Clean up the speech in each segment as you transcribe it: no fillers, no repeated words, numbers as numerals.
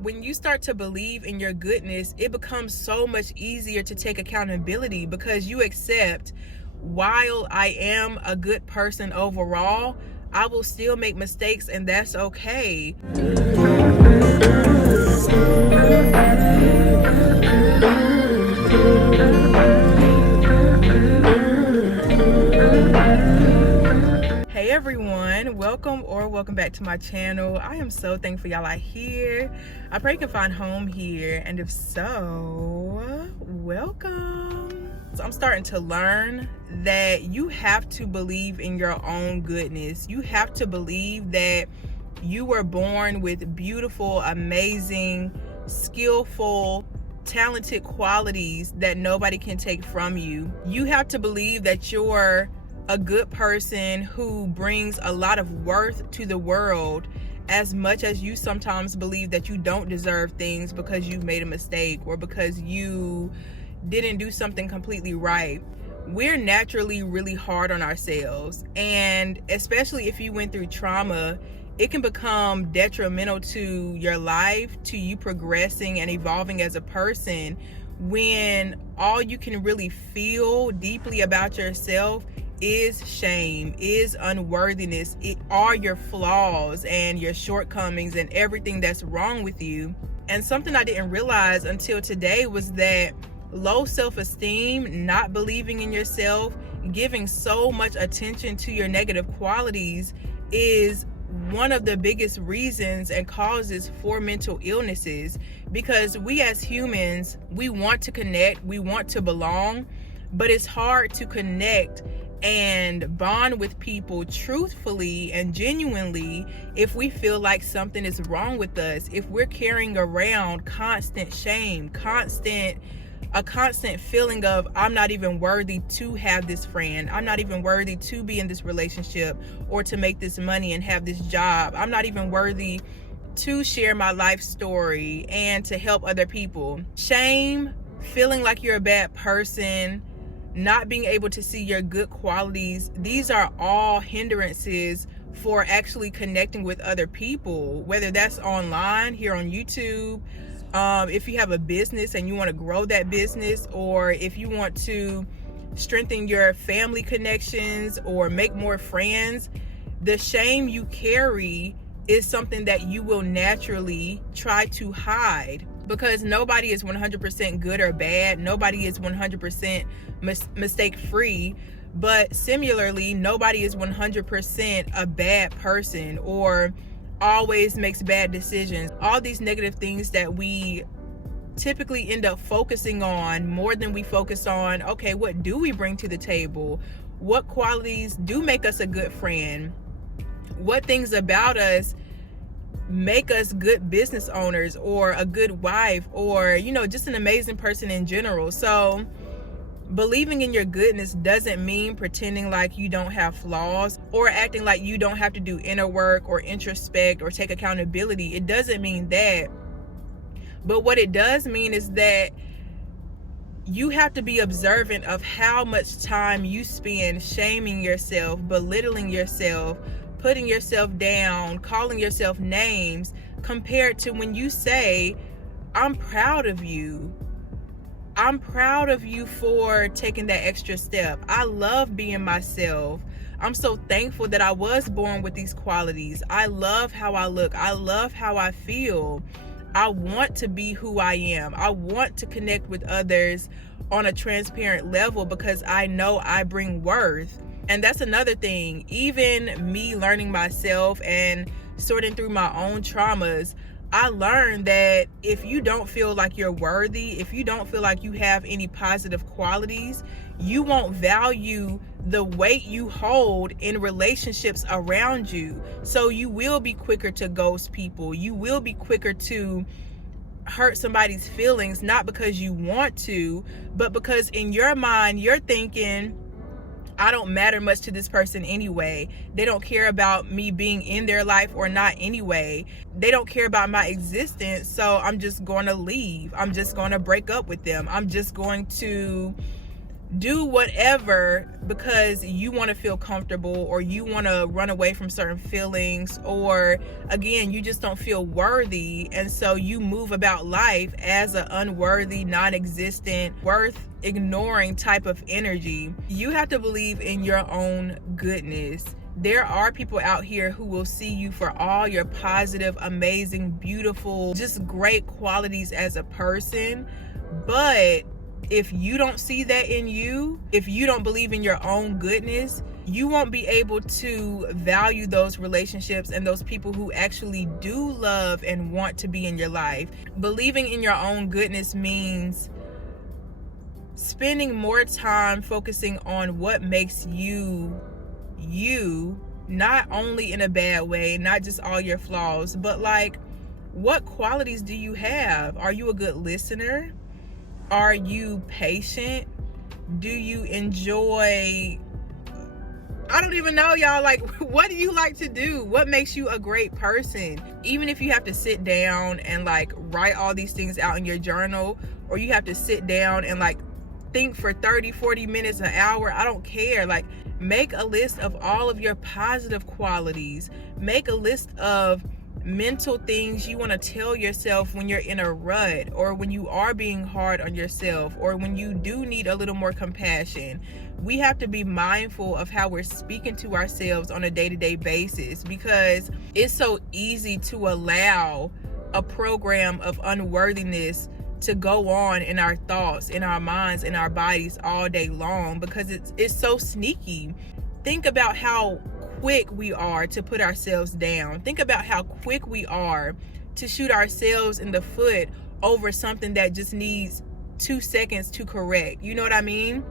when you start to believe in your goodness, it becomes so much easier to take accountability, because you accept, while I am a good person overall, I will still make mistakes, and that's okay. Hey everyone, welcome back to my channel. I am so thankful y'all are here. I pray you can find home here, and if so, welcome. So I'm starting to learn that you have to believe in your own goodness. You have to believe that you were born with beautiful, amazing, skillful, talented qualities that nobody can take from you. You have to believe that you're a good person who brings a lot of worth to the world, as much as you sometimes believe that you don't deserve things because you made a mistake or because you didn't do something completely right. We're naturally really hard on ourselves, and especially if you went through trauma, it can become detrimental to your life, to you progressing and evolving as a person, when all you can really feel deeply about yourself is shame, is unworthiness. It are your flaws and your shortcomings and everything that's wrong with you. And something I didn't realize until today was that low self-esteem, not believing in yourself, giving so much attention to your negative qualities is one of the biggest reasons and causes for mental illnesses. Because we as humans, we want to connect, we want to belong, but it's hard to connect and bond with people truthfully and genuinely if we feel like something is wrong with us, if we're carrying around constant shame, a constant feeling of, I'm not even worthy to have this friend, I'm not even worthy to be in this relationship or to make this money and have this job, I'm not even worthy to share my life story and to help other people. Shame, feeling like you're a bad person, not being able to see your good qualities, these are all hindrances for actually connecting with other people, whether that's online, here on YouTube, if you have a business and you want to grow that business, or if you want to strengthen your family connections or make more friends. The shame you carry is something that you will naturally try to hide, because nobody is 100% good or bad. Nobody is 100% mistake free, but similarly, nobody is 100% a bad person or always makes bad decisions. All these negative things that we typically end up focusing on more than we focus on, okay, what do we bring to the table? What qualities do make us a good friend? What things about us make us good business owners or a good wife, or just an amazing person in general? So believing in your goodness doesn't mean pretending like you don't have flaws or acting like you don't have to do inner work or introspect or take accountability. It doesn't mean that. But what it does mean is that you have to be observant of how much time you spend shaming yourself, belittling yourself, putting yourself down, calling yourself names, compared to when you say, I'm proud of you. I'm proud of you for taking that extra step. I love being myself. I'm so thankful that I was born with these qualities. I love how I look. I love how I feel. I want to be who I am. I want to connect with others on a transparent level because I know I bring worth. And that's another thing. Even me learning myself and sorting through my own traumas, I learned that if you don't feel like you're worthy, if you don't feel like you have any positive qualities, you won't value the weight you hold in relationships around you. So you will be quicker to ghost people. You will be quicker to hurt somebody's feelings, not because you want to, but because in your mind, you're thinking, I don't matter much to this person anyway. They don't care about me being in their life or not anyway. They don't care about my existence, so I'm just going to leave. I'm just going to break up with them. I'm just going to do whatever because you want to feel comfortable, or you want to run away from certain feelings, or again, you just don't feel worthy, and so you move about life as an unworthy, non-existent, worth ignoring type of energy. You have to believe in your own goodness. There are people out here who will see you for all your positive, amazing, beautiful, just great qualities as a person. But if you don't see that in you, if you don't believe in your own goodness, you won't be able to value those relationships and those people who actually do love and want to be in your life. Believing in your own goodness means spending more time focusing on what makes you, not only in a bad way, not just all your flaws, but like, what qualities do you have? Are you a good listener? Are you patient? Do you enjoy, I don't even know, y'all, like, what do you like to do? What makes you a great person? Even if you have to sit down and like write all these things out in your journal, or you have to sit down and like think for 30-40 minutes, an hour, I don't care. Like, make a list of all of your positive qualities. Make a list of mental things you want to tell yourself when you're in a rut, or when you are being hard on yourself, or when you do need a little more compassion. We have to be mindful of how we're speaking to ourselves on a day-to-day basis, because it's so easy to allow a program of unworthiness to go on in our thoughts, in our minds, in our bodies all day long, because it's so sneaky. Think about how quick we are to put ourselves down. Think about how quick we are to shoot ourselves in the foot over something that just needs 2 seconds to correct. You know what I mean?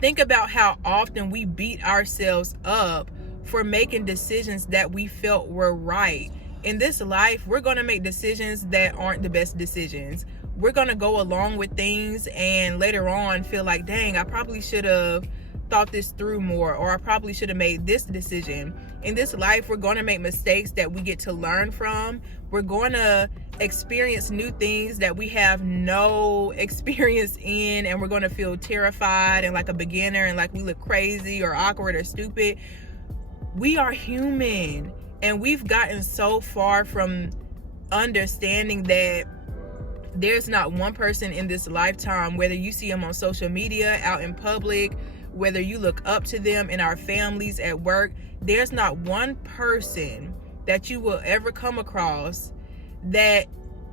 Think about how often we beat ourselves up for making decisions that we felt were right. In this life, we're going to make decisions that aren't the best decisions. We're going to go along with things and later on feel like, dang, I probably should have thought this through more, or I probably should have made this decision. In this life, we're going to make mistakes that we get to learn from. We're going to experience new things that we have no experience in, and we're going to feel terrified and like a beginner, and like we look crazy or awkward or stupid. We are human, and we've gotten so far from understanding that there's not one person in this lifetime, whether you see them on social media, out in public, whether you look up to them in our families, at work, there's not one person that you will ever come across that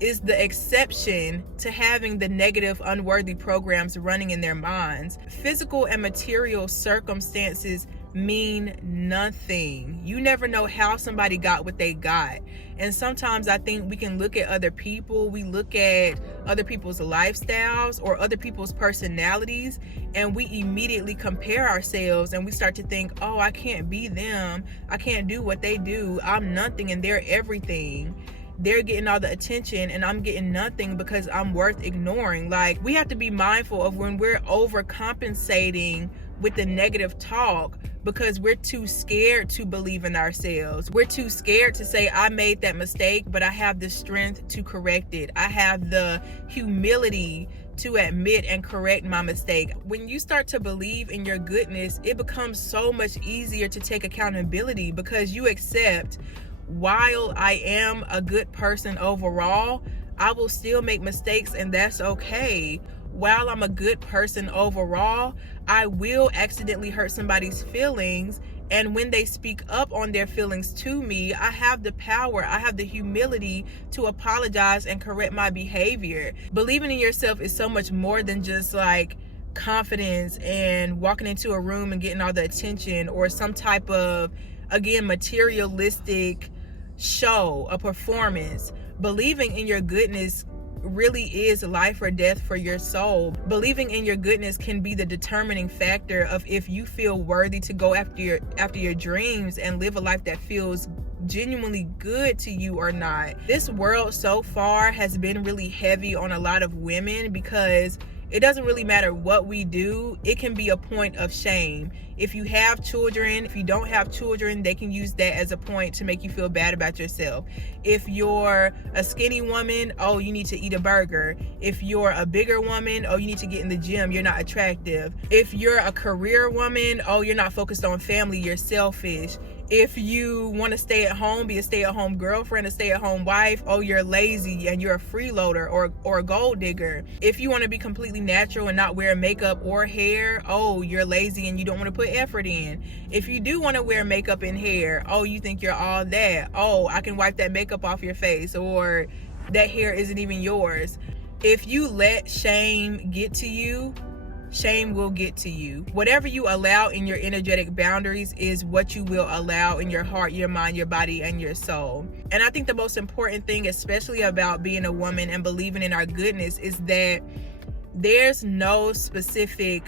is the exception to having the negative, unworthy programs running in their minds. Physical and material circumstances mean nothing. You never know how somebody got what they got. And sometimes I think we can look at other people, we look at other people's lifestyles or other people's personalities, and we immediately compare ourselves, and we start to think, oh, I can't be them, I can't do what they do, I'm nothing and they're everything. They're getting all the attention and I'm getting nothing because I'm worth ignoring. Like, we have to be mindful of when we're overcompensating with the negative talk, because we're too scared to believe in ourselves. We're too scared to say, I made that mistake, but I have the strength to correct it. I have the humility to admit and correct my mistake. When you start to believe in your goodness, it becomes so much easier to take accountability, because you accept, while I am a good person overall, I will still make mistakes, and that's okay. While I'm a good person overall, I will accidentally hurt somebody's feelings, and when they speak up on their feelings to me, I have the power, I have the humility to apologize and correct my behavior. Believing in yourself is so much more than just like confidence and walking into a room and getting all the attention, or some type of, again, materialistic show, a performance. Believing in your goodness really is life or death for your soul. Believing in your goodness can be the determining factor of if you feel worthy to go after your dreams and live a life that feels genuinely good to you or not. This world so far has been really heavy on a lot of women, because it doesn't really matter what we do. It can be a point of shame. If you have children, if you don't have children, they can use that as a point to make you feel bad about yourself. If you're a skinny woman, oh, you need to eat a burger. If you're a bigger woman, oh, you need to get in the gym, you're not attractive. If you're a career woman, oh, you're not focused on family, you're selfish. If you want to stay at home, be a stay-at-home girlfriend, a stay-at-home wife, oh, you're lazy and you're a freeloader or a gold digger. If you want to be completely natural and not wear makeup or hair, oh, you're lazy and you don't want to put effort in. If you do want to wear makeup and hair, oh, you think you're all that. Oh, I can wipe that makeup off your face, or that hair isn't even yours. If you let shame get to you, shame will get to you. Whatever you allow in your energetic boundaries is what you will allow in your heart, your mind, your body, and your soul. And I think the most important thing, especially about being a woman and believing in our goodness, is that there's no specific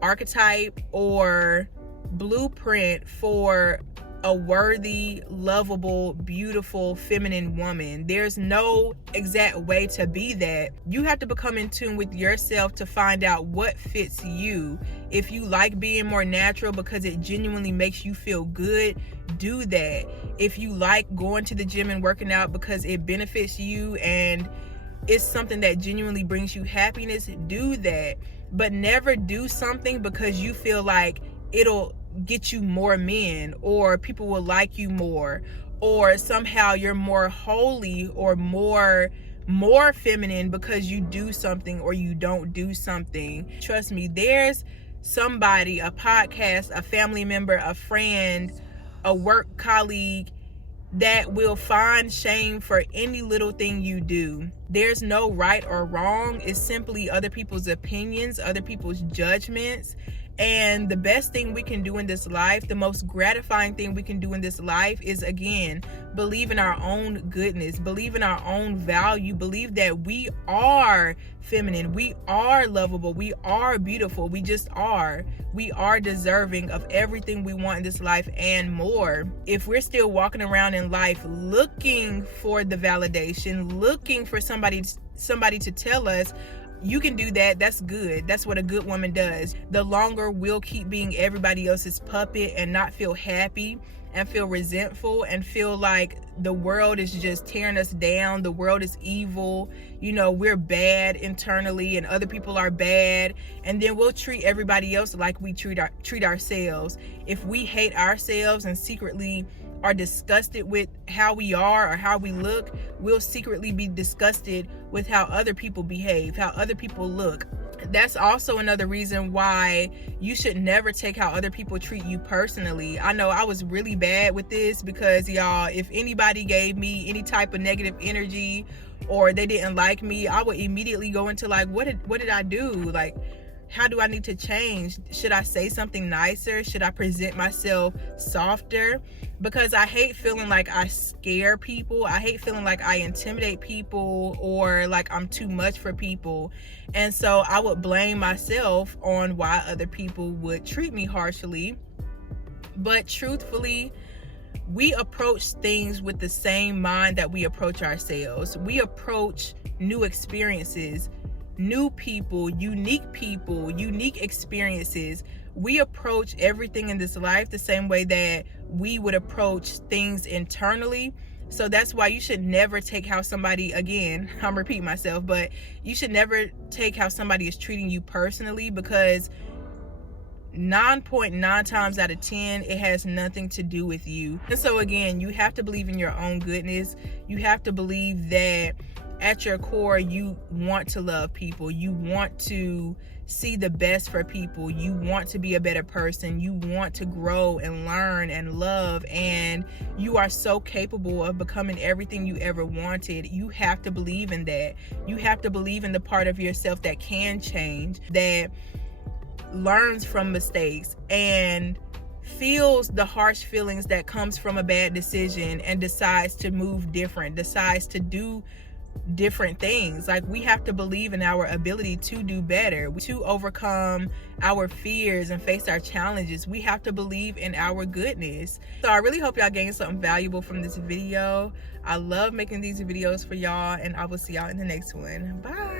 archetype or blueprint for a worthy, lovable, beautiful, feminine woman. There's no exact way to be that. You have to become in tune with yourself to find out what fits you. If you like being more natural because it genuinely makes you feel good, do that. If you like going to the gym and working out because it benefits you and it's something that genuinely brings you happiness, do that. But never do something because you feel like it'll get you more men, or people will like you more, or somehow you're more holy or more feminine because you do something or you don't do something. Trust me, there's somebody, a podcast, a family member, a friend, a work colleague that will find shame for any little thing you do. There's no right or wrong. It's simply other people's opinions, other people's judgments. And the best thing we can do in this life, the most gratifying thing we can do in this life is, again, believe in our own goodness, believe in our own value, believe that we are feminine, we are lovable, we are beautiful, we just are. We are deserving of everything we want in this life and more. If we're still walking around in life looking for the validation, looking for somebody to tell us, you can do that, that's good. That's what a good woman does. The longer we'll keep being everybody else's puppet and not feel happy and feel resentful and feel like the world is just tearing us down, the world is evil, you know, we're bad internally and other people are bad, and then we'll treat everybody else like we treat ourselves. If we hate ourselves and secretly are disgusted with how we are or how we look, we'll secretly be disgusted with how other people behave, how other people look. That's also another reason why you should never take how other people treat you personally. I know I was really bad with this because, y'all, if anybody gave me any type of negative energy or they didn't like me, I would immediately go into like, what did I do? Like, how do I need to change? Should I say something nicer? Should I present myself softer? Because I hate feeling like I scare people. I hate feeling like I intimidate people or like I'm too much for people. And so I would blame myself on why other people would treat me harshly. But truthfully, we approach things with the same mind that we approach ourselves. We approach new experiences, new people, unique experiences. We approach everything in this life the same way that we would approach things internally. So that's why you should never take how somebody, again, I'm repeating myself, but you should never take how somebody is treating you personally, because 9.9 times out of 10, it has nothing to do with you. And so again, you have to believe in your own goodness. You have to believe that at your core, you want to love people. You want to see the best for people. You want to be a better person. You want to grow and learn and love, and you are so capable of becoming everything you ever wanted. You have to believe in that. You have to believe in the part of yourself that can change, that learns from mistakes and feels the harsh feelings that comes from a bad decision and decides to move different, decides to do different things. Like, we have to believe in our ability to do better, to overcome our fears and face our challenges. We have to believe in our goodness. So I really hope y'all gained something valuable from this video. I love making these videos for y'all, and I will see y'all in the next one. Bye.